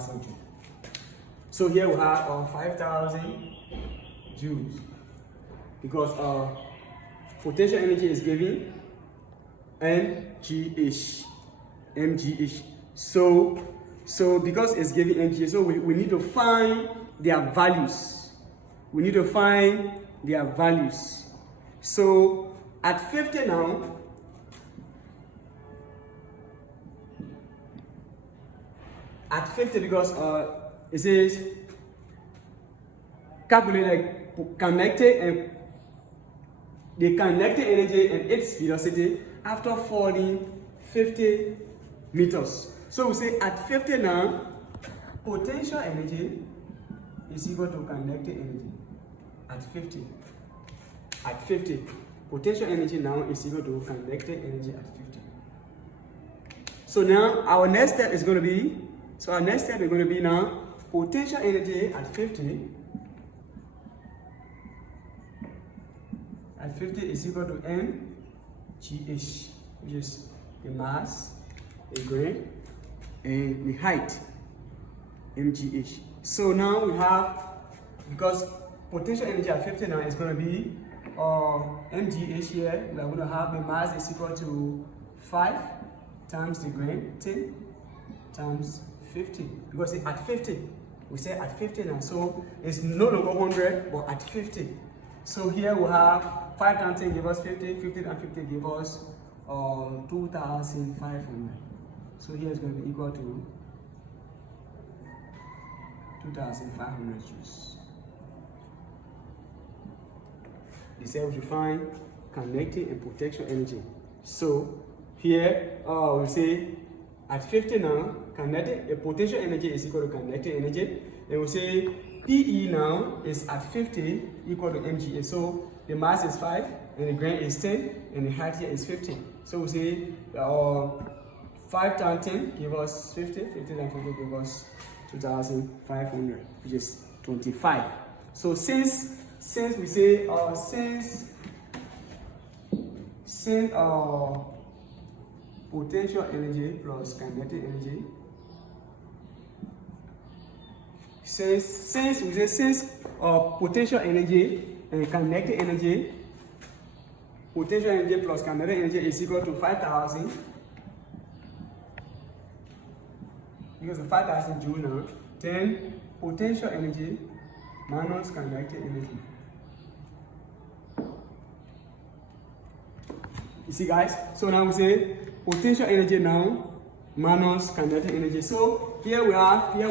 joules. So here we have 5,000 joules because potential energy is given mgh. So because it's giving mgh, so we need to find their values. We need to find their values. So at 50 now, at 50, because it says calculate the connected energy and its velocity after falling 50 meters. So we say at 50 now, potential energy is equal to kinetic energy. At 50. At 50. Potential energy now is equal to kinetic energy at 50. So now our next step is going to be, now potential energy at 50. At 50 is equal to mgh, which is the mass, the grain, and the height, mgh. So now we have, because potential energy at 50 now is going to be mgh here, we are going to have the mass is equal to 5 times the grain, 10 times 50. Because at 50, we say at 50 now, so it's no longer 100, but at 50. So here we have 5 times 10 give us 50, 50 times 50 give us 2,500. So here is going to be equal to 2,500 joules. They said we should find kinetic and potential energy. So here we say at 50 now, kinetic potential energy is equal to kinetic energy. And we say PE now is at 50 equal to mgh. So the mass is 5 and the grain is 10 and the height here is 50. So we say 5 times 10 give us 50, 50 times 50 give us 2,500, which is 25. So since we say since potential energy plus kinetic energy, since potential energy and kinetic energy, potential energy plus kinetic energy is equal to 5,000, because of 5,000 joule now, then potential energy minus kinetic energy. You see, guys? So now we say potential energy now minus kinetic energy. So here we have